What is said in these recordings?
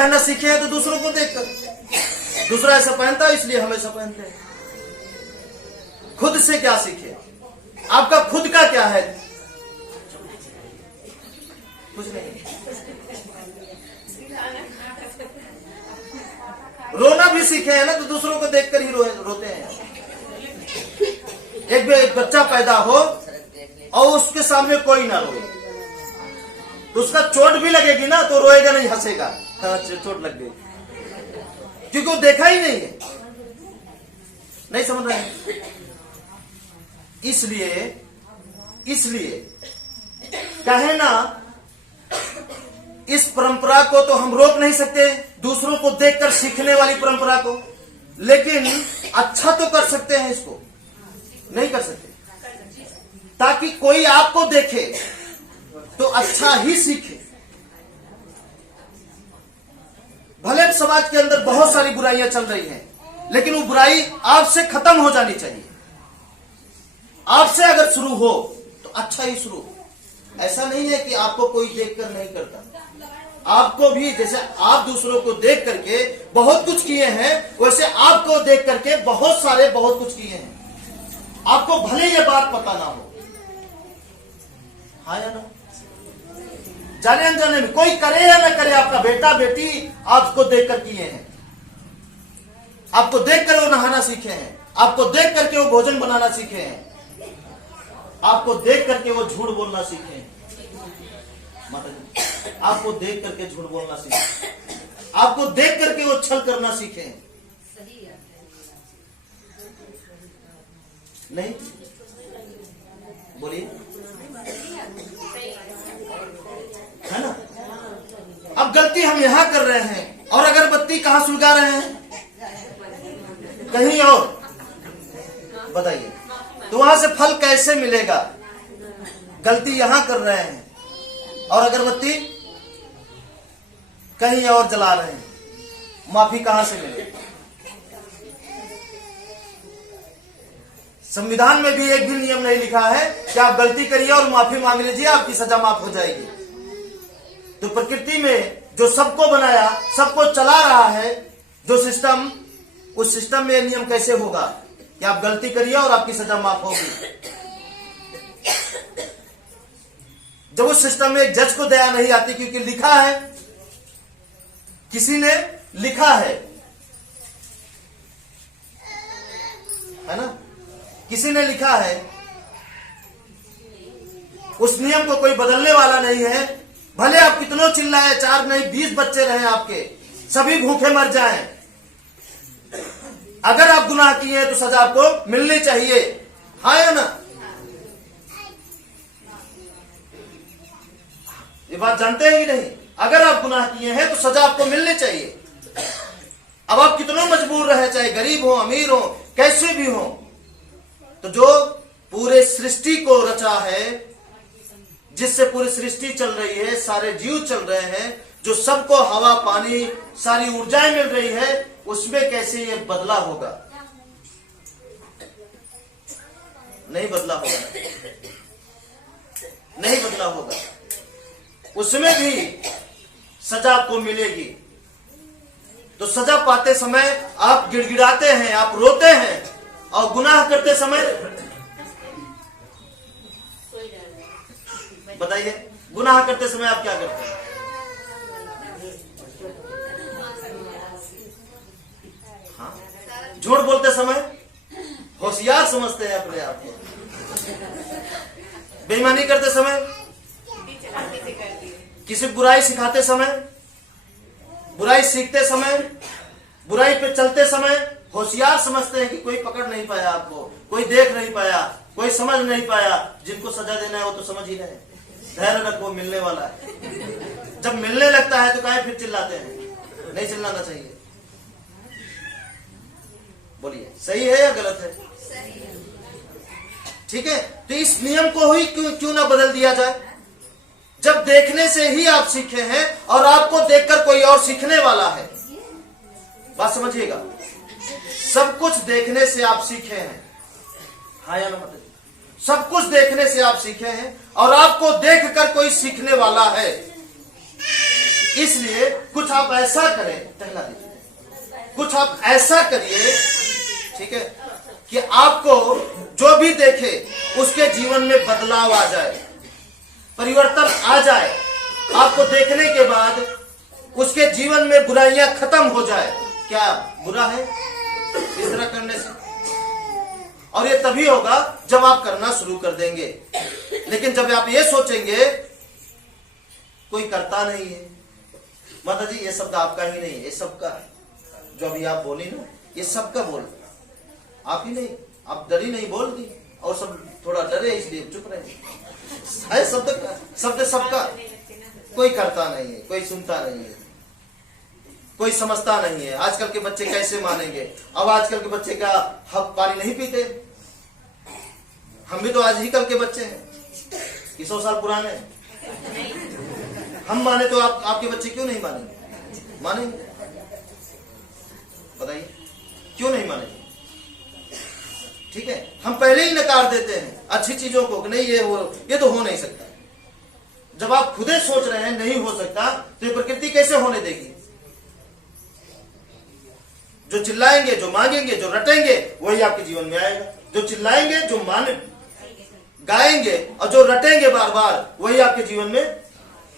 पहनना सीखे हैं तो दूसरों को देखकर। दूसरा ऐसा पहनता है इसलिए हम ऐसा पहनते हैं। खुद से क्या सीखे? आपका खुद का क्या है? कुछ नहीं। रोना भी सीखे हैं ना तो दूसरों को देखकर ही रोते हैं। एक बच्चा पैदा हो और उसके सामने कोई ना रोए तो उसका चोट भी लगेगी ना तो रोएगा नहीं, हंसेगा। हाँ, चोट लग गई, क्योंकि वो देखा ही नहीं है। नहीं समझ रहे हैं? इसलिए कहे ना, इस परंपरा को तो हम रोक नहीं सकते, दूसरों को देखकर सीखने वाली परंपरा को, लेकिन अच्छा तो कर सकते हैं। इसको नहीं कर सकते ताकि कोई आपको देखे तो अच्छा ही सीखे। भले समाज के अंदर बहुत सारी बुराइयां चल रही हैं, लेकिन वो बुराई आपसे खत्म हो जानी चाहिए। आपसे अगर शुरू हो तो अच्छा ही शुरू। ऐसा नहीं है कि आपको कोई देखकर नहीं करता। आपको भी, जैसे आप दूसरों को देख करके बहुत कुछ किए हैं, वैसे आपको देख करके बहुत कुछ किए हैं। आपको भले ये बात पता ना हो, हाँ या ना, जाने अनजाने में, कोई करे या ना करे, आपका बेटा बेटी आपको देखकर किए हैं। आपको देखकर वो नहाना सीखे हैं, आपको देख करके वो भोजन बनाना सीखे हैं, आपको देख करके वो झूठ बोलना सीखे हैं। आपको देख करके झूठ बोलना सीखे, आपको देख करके वो छल करना सीखे हैं। नहीं बोलिए, है ना? अब गलती हम यहां कर रहे हैं और अगरबत्ती कहां सुलगा रहे हैं? कहीं और। बताइए, तो वहां से फल कैसे मिलेगा? गलती यहां कर रहे हैं और अगरबत्ती कहीं और जला रहे हैं, माफी कहां से मिलेगी? संविधान में भी एक भी नियम नहीं लिखा है कि आप गलती करिए और माफी मांग लीजिए, आपकी सजा माफ हो जाएगी। तो प्रकृति में जो सबको बनाया, सबको चला रहा है, जो सिस्टम, उस सिस्टम में नियम कैसे होगा कि आप गलती करिए और आपकी सजा माफ होगी? जब उस सिस्टम में एक जज को दया नहीं आती, क्योंकि लिखा है, किसी ने लिखा है ना, किसी ने लिखा है, उस नियम को कोई बदलने वाला नहीं है। भले आप कितनों चिल्लाए, 4 नहीं 20 बच्चे रहे आपके, सभी भूखे मर जाएं, अगर आप गुनाह किए हैं तो सजा आपको मिलनी चाहिए, हाँ या ना? ये बात जानते हैं कि नहीं? अगर आप गुनाह किए हैं तो सजा आपको मिलनी चाहिए। अब आप कितनों मजबूर रहे, चाहे गरीब हो, अमीर हो, कैसे भी हो, तो जो पूरे सृष्टि को रचा है, जिससे पूरी सृष्टि चल रही है, सारे जीव चल रहे हैं, जो सबको हवा पानी सारी ऊर्जाएं मिल रही है, उसमें कैसे ये बदला होगा? नहीं बदला होगा, नहीं बदला होगा। उसमें भी सजा आपको मिलेगी। तो सजा पाते समय आप गिड़गिड़ाते हैं, आप रोते हैं, और गुनाह करते समय बताइए, गुनाह करते समय आप क्या करते हैं? हाँ, झूठ बोलते समय होशियार समझते हैं अपने आप को, बेईमानी करते समय, किसी बुराई सिखाते समय, बुराई सीखते समय, बुराई पे चलते समय होशियार समझते हैं कि कोई पकड़ नहीं पाया आपको, कोई देख नहीं पाया, कोई समझ नहीं पाया। जिनको सजा देना है वो तो समझ ही रहे, धैर्य रखो, मिलने वाला है। जब मिलने लगता है तो काहे फिर चिल्लाते हैं? नहीं चिल्लाना चाहिए। बोलिए, सही है या गलत है? ठीक है, तो इस नियम को ही क्यों ना बदल दिया जाए? जब देखने से ही आप सीखे हैं और आपको देखकर कोई और सीखने वाला है। बात समझिएगा, सब कुछ देखने से आप सीखे हैं, हाँ या ना? सब कुछ देखने से आप सीखे हैं और आपको देखकर कोई सीखने वाला है। इसलिए कुछ आप ऐसा करें, टहला दीजिए, कुछ आप ऐसा करिए, ठीक है, कि आपको जो भी देखे उसके जीवन में बदलाव आ जाए, परिवर्तन आ जाए। आपको देखने के बाद उसके जीवन में बुराइयां खत्म हो जाए। क्या बुरा है इस तरह करने से? और ये तभी होगा जब आप करना शुरू कर देंगे। लेकिन जब आप ये सोचेंगे कोई करता नहीं है, माता जी ये शब्द आपका ही नहीं, ये सबका जो अभी आप बोली ना, ये सबका बोल, आप ही नहीं, आप डरी नहीं बोल दी, और सब थोड़ा डरे इसलिए चुप रहे। है शब्द सबका, कोई करता नहीं है, कोई सुनता नहीं है, कोई समझता नहीं है। आजकल के बच्चे कैसे मानेंगे? अब आजकल के बच्चे क्या हक पानी नहीं पीते? हम भी तो आज ही कल के बच्चे हैं कि 100 साल पुराने हैं। हम माने तो आपके बच्चे क्यों नहीं मानेंगे? मानेंगे, बताइए क्यों नहीं मानेंगे? ठीक है, हम पहले ही नकार देते हैं अच्छी चीजों को, नहीं ये तो हो नहीं सकता। जब आप खुदे सोच रहे हैं नहीं हो सकता, तो ये प्रकृति कैसे होने देगी? जो चिल्लाएंगे, जो मांगेंगे, जो रटेंगे, वही आपके जीवन में आएगा। जो चिल्लाएंगे, जो गाएंगे और जो रटेंगे बार बार, वही आपके जीवन में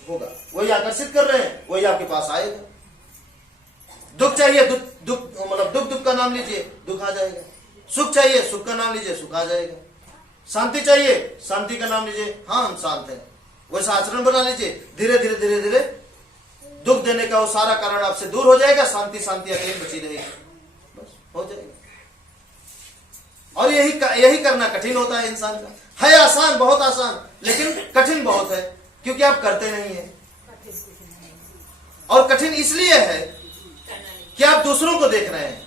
होगा। वही आकर्षित कर रहे हैं, वही आपके पास आएगा। दुख चाहिए, दुख का नाम लीजिए, दुख आ जाएगा। सुख चाहिए, सुख का नाम लीजिए, सुख आ जाएगा। शांति चाहिए, शांति का नाम लीजिए, हाँ हम शांत हैं। वैसा आचरण बना लीजिए, धीरे धीरे धीरे धीरे दुख देने का वो सारा कारण आपसे दूर हो जाएगा। शांति अकेले बची रहेगी, बस हो जाएगा। और यही करना कठिन होता है इंसान का। है आसान, बहुत आसान, लेकिन कठिन बहुत है, क्योंकि आप करते नहीं है। और कठिन इसलिए है कि आप दूसरों को देख रहे हैं।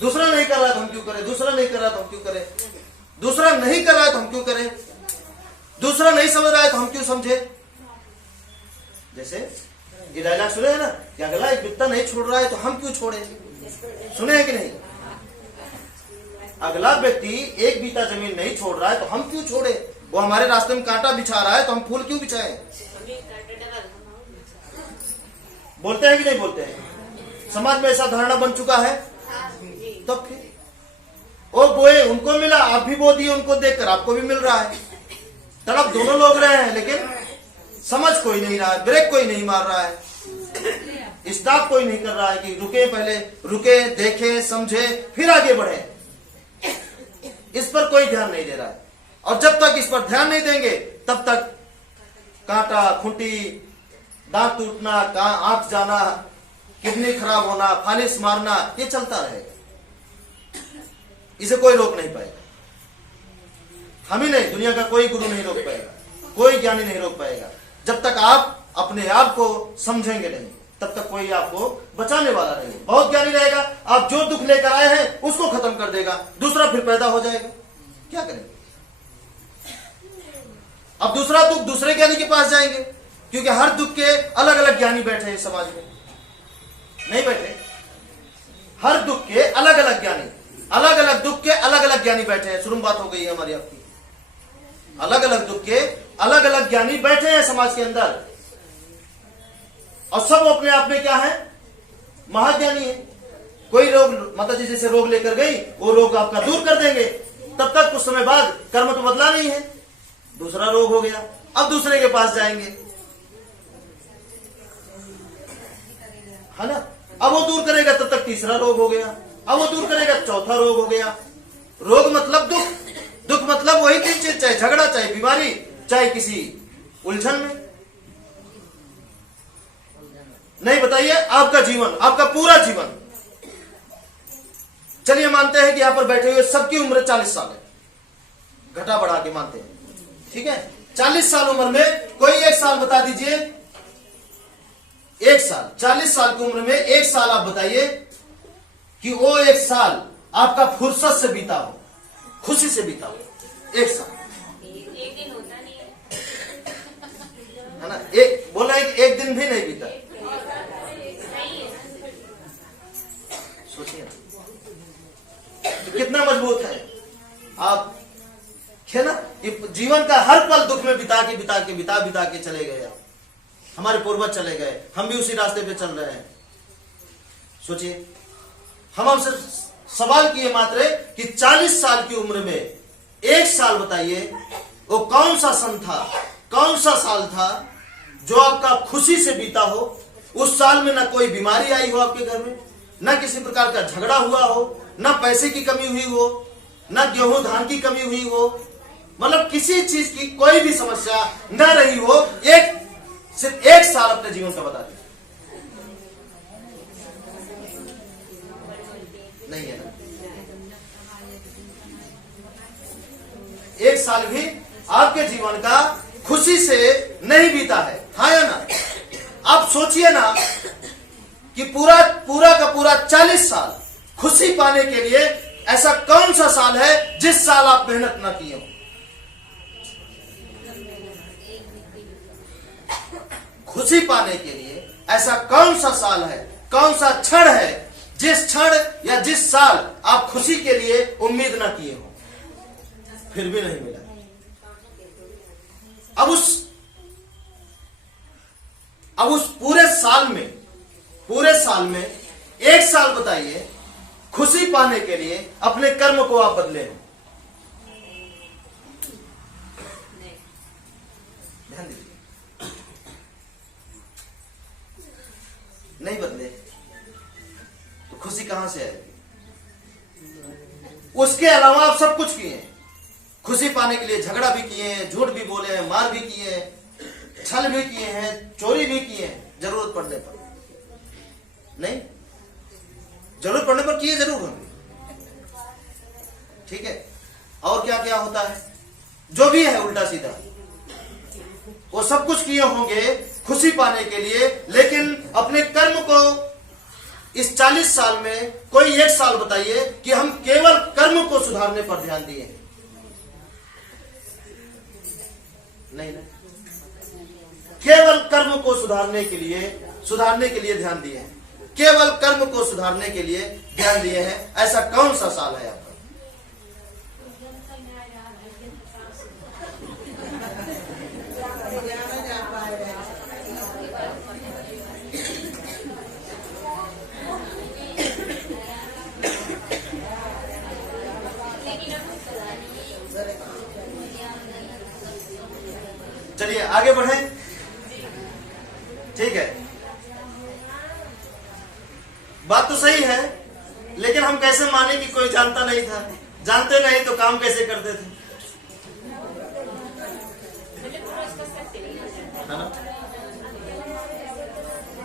दूसरा नहीं कर रहा तो हम क्यों करें? दूसरा नहीं कर रहा तो हम क्यों करें? दूसरा नहीं कर रहा है तो हम क्यों करें? दूसरा नहीं समझ रहा है तो हम क्यों समझे? जैसे ये डायलॉग सुने हैं ना कि अगला एक बित्ता नहीं छोड़ रहा है तो हम क्यों छोड़े? सुने हैं कि नहीं? अगला व्यक्ति एक बीता जमीन नहीं छोड़ रहा है तो हम क्यों छोड़े? वो हमारे रास्ते में कांटा बिछा रहा है तो हम फूल क्यों बिछाए? बोलते हैं कि नहीं बोलते हैं? समाज में ऐसा धारणा बन चुका है। तब फिर वो बोए, उनको मिला, आप भी बो दिए, उनको देखकर आपको भी मिल रहा है। तड़प दोनों लोग रहे हैं, लेकिन समझ कोई नहीं रहा है, ब्रेक कोई नहीं मार रहा है, स्टॉप कोई नहीं कर रहा है कि रुके, पहले रुके, देखे, समझे, फिर आगे बढ़े। इस पर कोई ध्यान नहीं दे रहा है। और जब तक इस पर ध्यान नहीं देंगे, तब तक कांटा, खूंटी, दांत टूटना, आंख जाना, किडनी खराब होना, फालिस मारना, ये चलता रहेगा। इसे कोई रोक नहीं पाएगा। हम ही नहीं, दुनिया का कोई गुरु नहीं रोक पाएगा, कोई ज्ञानी नहीं रोक पाएगा। जब तक आप अपने आप को समझेंगे नहीं, तब तक कोई आपको बचाने वाला नहीं। बहुत ज्ञानी रहेगा, आप जो दुख लेकर आए हैं उसको खत्म कर देगा, दूसरा फिर पैदा हो जाएगा। क्या करेंगे? अब दूसरा दुख दूसरे ज्ञानी के पास जाएंगे, क्योंकि हर दुख के अलग अलग ज्ञानी बैठे हैं समाज में, नहीं बैठे? हर दुख के अलग अलग ज्ञानी, अलग अलग दुख के अलग अलग ज्ञानी बैठे हैं। शुरू बात हो गई है हमारी आपकी। अलग अलग दुख के अलग अलग ज्ञानी बैठे हैं समाज के अंदर, और सब अपने आप में क्या है? महाज्ञानी है। कोई रोग, माता जी जैसे रोग लेकर गई, वो रोग आपका दूर कर देंगे। तब तक कुछ समय बाद कर्म तो बदला नहीं है, दूसरा रोग हो गया, अब दूसरे के पास जाएंगे, है ना? अब वो दूर करेगा, तब तक तीसरा रोग हो गया, अब वो दूर करेगा, चौथा रोग हो गया। रोग मतलब दुख, दुख मतलब वही तीन चीज, चाहे झगड़ा, चाहे बीमारी, चाहे किसी उलझन में। नहीं बताइए, आपका जीवन, आपका पूरा जीवन, चलिए मानते हैं कि यहां पर बैठे हुए सबकी उम्र 40 साल है, घटा बढ़ा के मानते हैं, ठीक है? 40 साल उम्र में कोई एक साल बता दीजिए, एक साल, 40 साल की उम्र में एक साल आप बताइए कि वो एक साल आपका फुर्सत से बीता हो, खुशी से बीता हो। एक साल, एक दिन होता नहीं है ना? एक बोला एक दिन भी नहीं बीता। सोचिए तो कितना मजबूत है आप, है ना? जीवन का हर पल दुख में बिता के चले गए आप। हमारे पूर्वज चले गए, हम भी उसी रास्ते पे चल रहे हैं। सोचिए, हम आपसे सवाल किए मात्र कि 40 साल की उम्र में एक साल बताइए, वो कौन सा सन था, कौन सा साल था जो आपका खुशी से बीता हो। उस साल में ना कोई बीमारी आई हो आपके घर में, ना किसी प्रकार का झगड़ा हुआ हो, ना पैसे की कमी हुई हो, ना गेहूं धान की कमी हुई हो, मतलब किसी चीज की कोई भी समस्या न रही हो। सिर्फ एक साल अपने जीवन का बता दीजिए। नहीं है ना? एक साल भी आपके जीवन का खुशी से नहीं बीता है, हाँ या ना? आप सोचिए ना कि पूरा का पूरा 40 साल खुशी पाने के लिए ऐसा कौन सा साल है जिस साल आप मेहनत ना किए हो। खुशी पाने के लिए ऐसा कौन सा साल है, कौन सा क्षण है जिस क्षण या जिस साल आप खुशी के लिए उम्मीद ना किए हो, फिर भी नहीं मिला। अब उस पूरे साल में एक साल बताइए खुशी पाने के लिए अपने कर्म को आप बदले हैं। ध्यान दीजिए, नहीं बदले तो खुशी कहां से आएगी? उसके अलावा आप सब कुछ किए, खुशी पाने के लिए झगड़ा भी किए हैं, झूठ भी बोले हैं, मार भी किए हैं, छल भी किए हैं, चोरी भी किए हैं, जरूरत पड़ने पर। नहीं, जरूरत पड़ने पर किए जरूर होंगे, ठीक है। और क्या क्या होता है, जो भी है उल्टा सीधा, वो सब कुछ किए होंगे खुशी पाने के लिए, लेकिन अपने कर्म को इस 40 साल में कोई एक साल बताइए कि हम केवल कर्म को सुधारने पर ध्यान दिए। नहीं, केवल कर्म को सुधारने के लिए ध्यान दिए हैं, केवल कर्म को सुधारने के लिए ध्यान दिए हैं। ऐसा कौन सा साल है आपका? चलिए आगे बढ़े, ठीक है। बात तो सही है, लेकिन हम कैसे माने कि कोई जानता नहीं था? जानते नहीं तो काम कैसे करते थे, है ना?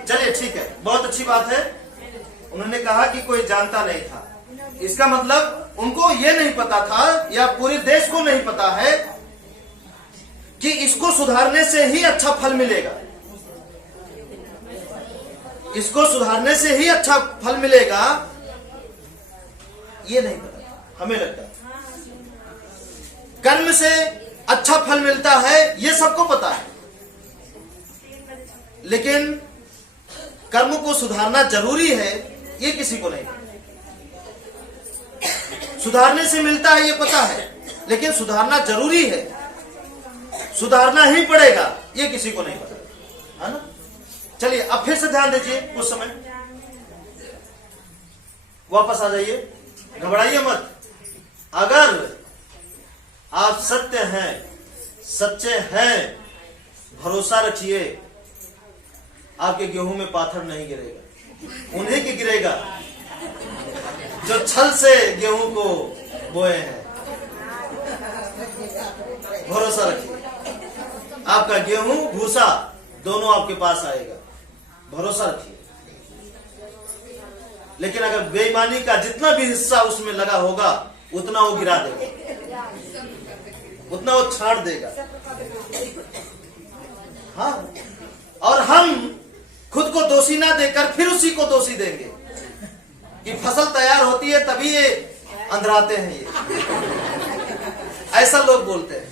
चलिए ठीक है, बहुत अच्छी बात है। उन्होंने कहा कि कोई जानता नहीं था, इसका मतलब उनको ये नहीं पता था या पूरे देश को नहीं पता है कि इसको सुधारने से ही अच्छा फल मिलेगा, इसको सुधारने से ही अच्छा फल मिलेगा, ये नहीं पता। हमें लगता है कर्म से अच्छा फल मिलता है, ये सबको पता है, लेकिन कर्म को सुधारना जरूरी है, ये किसी को नहीं। सुधारने से मिलता है ये पता है, लेकिन सुधारना जरूरी है, सुधारना ही पड़ेगा, ये किसी को नहीं पता, है ना? चलिए अब फिर से ध्यान दीजिए, कुछ समय वापस आ जाइए, घबराइए मत। अगर आप सच्चे हैं, भरोसा रखिए, आपके गेहूं में पाथर नहीं गिरेगा, उन्हीं की गिरेगा जो छल से गेहूं को बोए हैं। भरोसा रखिए, आपका गेहूं भूसा दोनों आपके पास आएगा, भरोसा रखिए। लेकिन अगर बेईमानी का जितना भी हिस्सा उसमें लगा होगा, उतना वो गिरा देगा, उतना वो छाड़ देगा। हाँ, और हम खुद को दोषी ना देकर फिर उसी को दोषी देंगे कि फसल तैयार होती है तभी ये अंधराते हैं, ये ऐसा लोग बोलते हैं।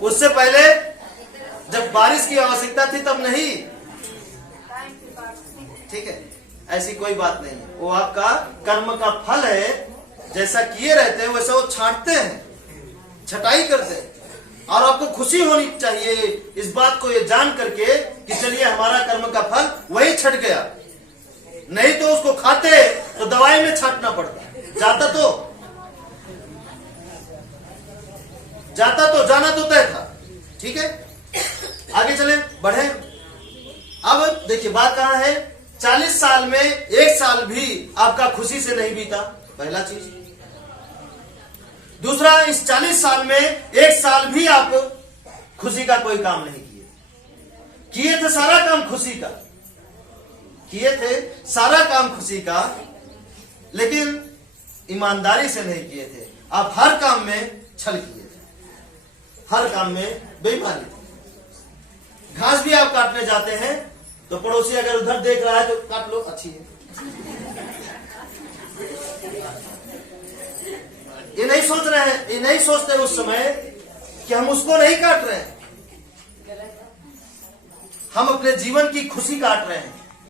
उससे पहले जब बारिश की आवश्यकता थी तब नहीं, ठीक है, ऐसी कोई बात नहीं है। वो आपका कर्म का फल है, जैसा किए रहते हैं वैसा वो छांटते हैं, छटाई करते हैं, और आपको खुशी होनी चाहिए इस बात को ये जान करके कि चलिए हमारा कर्म का फल वही छट गया, नहीं तो उसको खाते तो दवाई में छांटना पड़ता। जाना तो तय था। ठीक है, आगे चले बढ़े। अब देखिए बात कहां है, 40 साल में 1 साल भी आपका खुशी से नहीं बीता, पहला चीज। दूसरा, इस 40 साल में 1 साल भी आप खुशी का कोई काम नहीं किए थे सारा काम खुशी का, किए थे सारा काम खुशी का, लेकिन ईमानदारी से नहीं किए थे। आप हर काम में छल किए थे, हर काम में बेईमानी थी। घास भी आप काटने जाते हैं तो पड़ोसी अगर उधर देख रहा है तो काट लो, अच्छी है। ये नहीं सोच रहे हैं, ये नहीं सोचते उस समय कि हम उसको नहीं काट रहे हैं, हम अपने जीवन की खुशी काट रहे हैं।